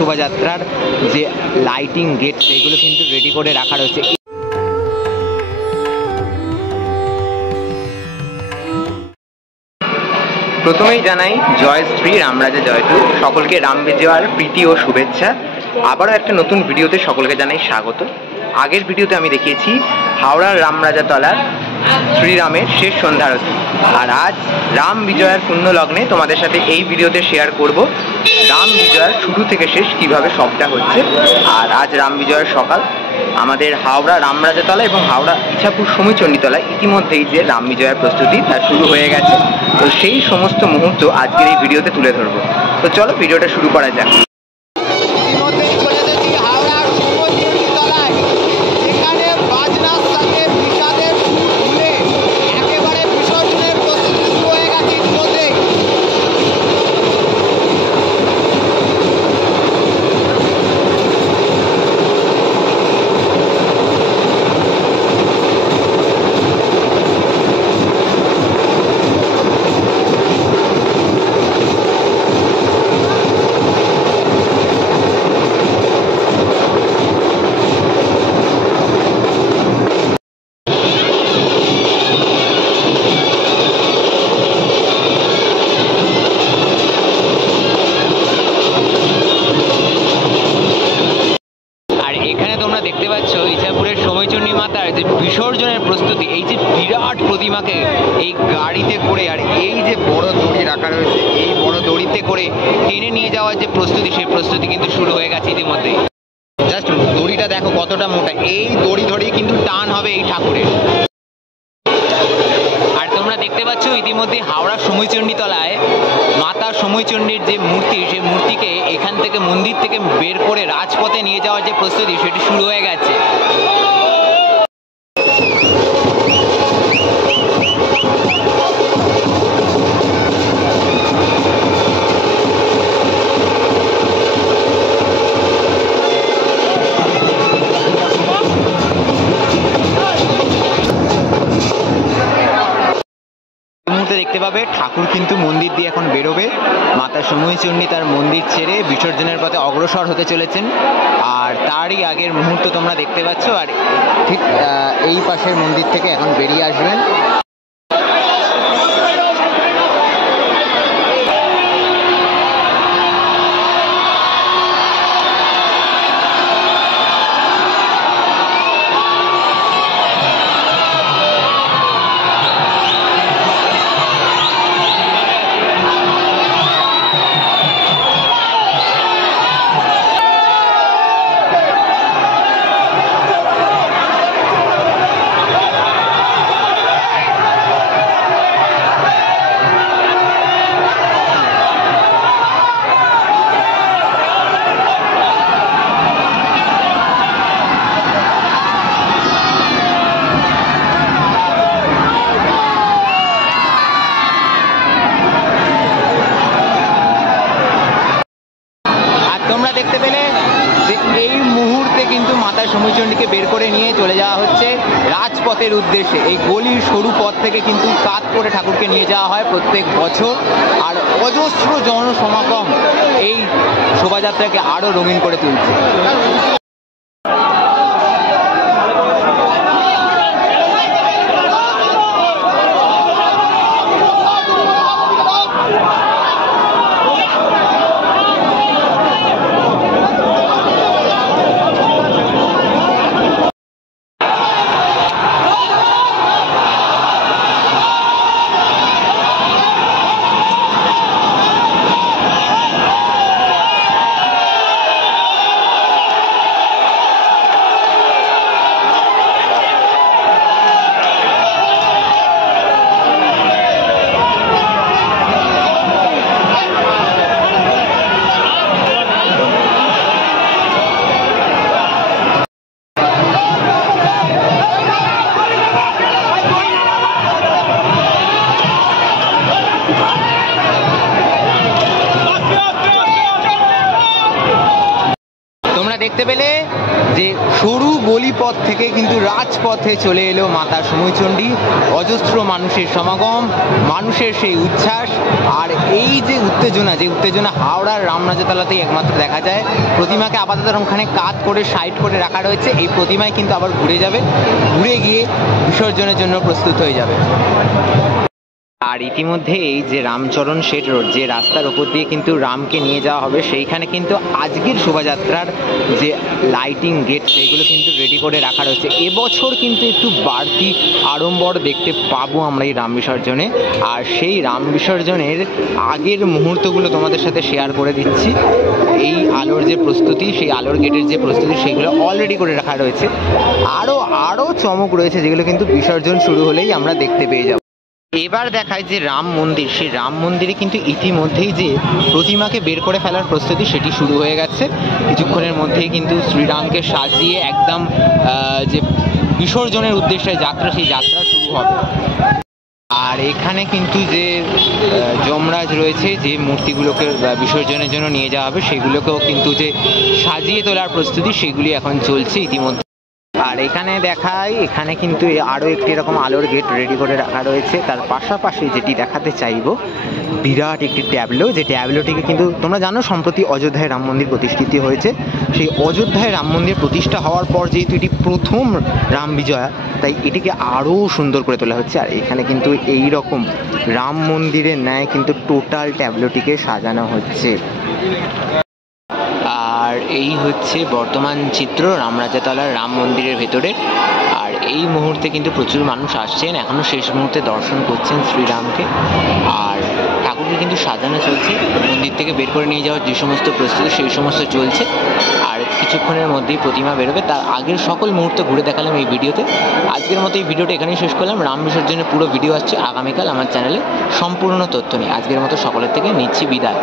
শোভাযাত্রার যে lighting gate সেইগুলো কিন্তু রেডি করে রাখা রয়েছে। প্রথমেই জানাই জয় শ্রী রামরাজা জয়তু। সকলকে রাম বিজয়ার প্রীতি ও শুভেচ্ছা। আবারও একটা নতুন ভিডিওতে সকলকে জানাই স্বাগত। আগের ভিডিওতে আমি দেখিয়েছি হাওড়ার রামরাজা তলার শ্রীরামের শেষ সন্ধ্যারতি, আর আজ রাম বিজয়ার পুণ্য লগ্নে তোমাদের সাথে এই ভিডিওতে শেয়ার করব রাম বিজয়ার শুরু থেকে শেষ কিভাবে সবটা হচ্ছে। আর আজ রাম বিজয়ার সকাল আমাদের হাওড়া রামরাজাতলা এবং হাওড়া ইছাপুর সমীচণ্ডীতলায় ইতিমধ্যেই যে রাম বিজয়ার প্রস্তুতি তা শুরু হয়ে গেছে। তো সেই সমস্ত মুহূর্ত আজকের এই ভিডিওতে তুলে ধরবো। তো চলো ভিডিওটা শুরু করা যাক। দেখতে পাচ্ছ ইছাপুরের সমীচণ্ডী মাতার যে বিসর্জনের প্রস্তুতি, এই যে বিরাট প্রতিমাকে এই গাড়িতে করে আর এই যে বড় দড়ি রাখা রয়েছে, এই বড় দড়িতে করে টেনে নিয়ে যাওয়ার যে প্রস্তুতি, সেই প্রস্তুতি কিন্তু শুরু হয়ে গেছে ইতিমধ্যেই। জাস্ট দড়িটা দেখো কতটা মোটা, এই দড়ি ধরেই কিন্তু টান হবে এই ঠাকুরের। আর তোমরা দেখতে পাচ্ছ ইতিমধ্যে হাওড়া সমীচণ্ডীতলায় মাতা সমীচণ্ডীর যে মূর্তি, সেই মূর্তিকে এখান থেকে মন্দির থেকে বের করে রাজপথে নিয়ে যাওয়ার যে প্রস্তুতি সেটি শুরু হয়ে গেছে। দেখতে পাবে ঠাকুর কিন্তু মন্দির দিয়ে এখন বেরোবে। মাতা সমীচণ্ডী তার মন্দির ছেড়ে বিসর্জনের পথে অগ্রসর হতে চলেছেন, আর তারই আগের মুহূর্ত তোমরা দেখতে পাচ্ছ। আর ঠিক এই পাশের মন্দির থেকে এখন বেরিয়ে আসবেন। দেখতে পেলে যে এই মুহূর্তে কিন্তু মাতা সমীচণ্ডীকে বের করে নিয়ে চলে যাওয়া হচ্ছে রাজপথের উদ্দেশ্যে। এই গলির সরু পথ থেকে কিন্তু কাত করে ঠাকুরকে নিয়ে যাওয়া হয় প্রত্যেক বছর, আর অজস্র জনসমাগম এই শোভাযাত্রাকে আরো রঙিন করে তুলছে। দেখতে পেলে যে সরু গলিপথ থেকে কিন্তু রাজপথে চলে এলো মাতা সময়চণ্ডী। অজস্র মানুষের সমাগম, মানুষের সেই উচ্ছ্বাস, আর এই যে উত্তেজনা হাওড়ার রামরাজাতলাতেই একমাত্র দেখা যায়। প্রতিমাকে আপাতত ওখানে কাত করে সাইড করে রাখা রয়েছে। এই প্রতিমায় কিন্তু আবার ঘুরে যাবে, ঘুরে গিয়ে বিসর্জনের জন্য প্রস্তুত হয়ে যাবে। আর ইতিমধ্যে এই যে রামচরণ শেঠ রোড, যে রাস্তার ওপর দিয়ে কিন্তু রামকে নিয়ে যাওয়া হবে, সেইখানে কিন্তু আজকের শোভাযাত্রার যে লাইটিং গেট সেইগুলো কিন্তু রেডি করে রাখা রয়েছে। এবছর কিন্তু একটু বাড়তি আড়ম্বর দেখতে পাবো আমরা এই রাম বিসর্জনে। আর সেই রাম বিসর্জনের আগের মুহূর্তগুলো তোমাদের সাথে শেয়ার করে দিচ্ছি। এই আলোর যে প্রস্তুতি, সেই আলোর গেটের যে প্রস্তুতি, সেগুলো অলরেডি করে রাখা রয়েছে। আরও চমক রয়েছে যেগুলো কিন্তু বিসর্জন শুরু হলেই আমরা দেখতে পেয়ে যাব। এবার দেখায় যে রাম মন্দির, সেই রাম মন্দিরে কিন্তু ইতিমধ্যেই যে প্রতিমাকে বের করে ফেলার প্রস্তুতি সেটি শুরু হয়ে গেছে। কিছুক্ষণের মধ্যেই কিন্তু শ্রীরামকে সাজিয়ে একদম যে বিসর্জনের উদ্দেশ্যে যাত্রা, সেই যাত্রা শুরু হবে। আর এখানে কিন্তু যে যমরাজ রয়েছে, যে মূর্তিগুলোকে বিসর্জনের জন্য নিয়ে যাওয়া হবে, সেগুলোকেও কিন্তু যে সাজিয়ে তোলার প্রস্তুতি সেগুলি এখন চলছে ইতিমধ্যে। আর এখানে দেখায়, এখানে কিন্তু আরও একটি এরকম আলোর গেট রেডি করে রাখা রয়েছে। তার পাশাপাশি যেটি দেখাতে চাইবো, বিরাট একটি ট্যাবলো, যে ট্যাবলোটিকে কিন্তু তোমরা জানো সম্প্রতি অযোধ্যায় রাম মন্দির প্রতিষ্ঠিত হয়েছে। সেই অযোধ্যায় রাম মন্দির প্রতিষ্ঠা হওয়ার পর যেহেতু এটি প্রথম রাম বিজয়া, তাই এটিকে আরও সুন্দর করে তোলা হচ্ছে। আর এখানে কিন্তু এই রকম রাম মন্দিরের ন্যায় কিন্তু টোটাল ট্যাবলোটিকে সাজানো হচ্ছে। আর এই হচ্ছে বর্তমান চিত্র রামরাজাতলার রাম মন্দিরের ভেতরে। আর এই মুহূর্তে কিন্তু প্রচুর মানুষ আসছেন, এখনও শেষ মুহূর্তে দর্শন করছেন শ্রীরামকে। আর ঠাকুরকে কিন্তু সাজানো চলছে, মন্দির থেকে বের করে নিয়ে যাওয়ার যে সমস্ত প্রস্তুতি সেই সমস্ত চলছে। আর কিছুক্ষণের মধ্যেই প্রতিমা বেরোবে। তার আগের সকল মুহূর্ত ঘুরে দেখালাম এই ভিডিওতে। আজকের মতো এই ভিডিওটা এখানেই শেষ করলাম। রাম বিসর্জনের পুরো ভিডিও আসছে আগামীকাল আমার চ্যানেলে সম্পূর্ণ তথ্য নিয়ে। আজকের মতো সকলের থেকে নিচ্ছি বিদায়।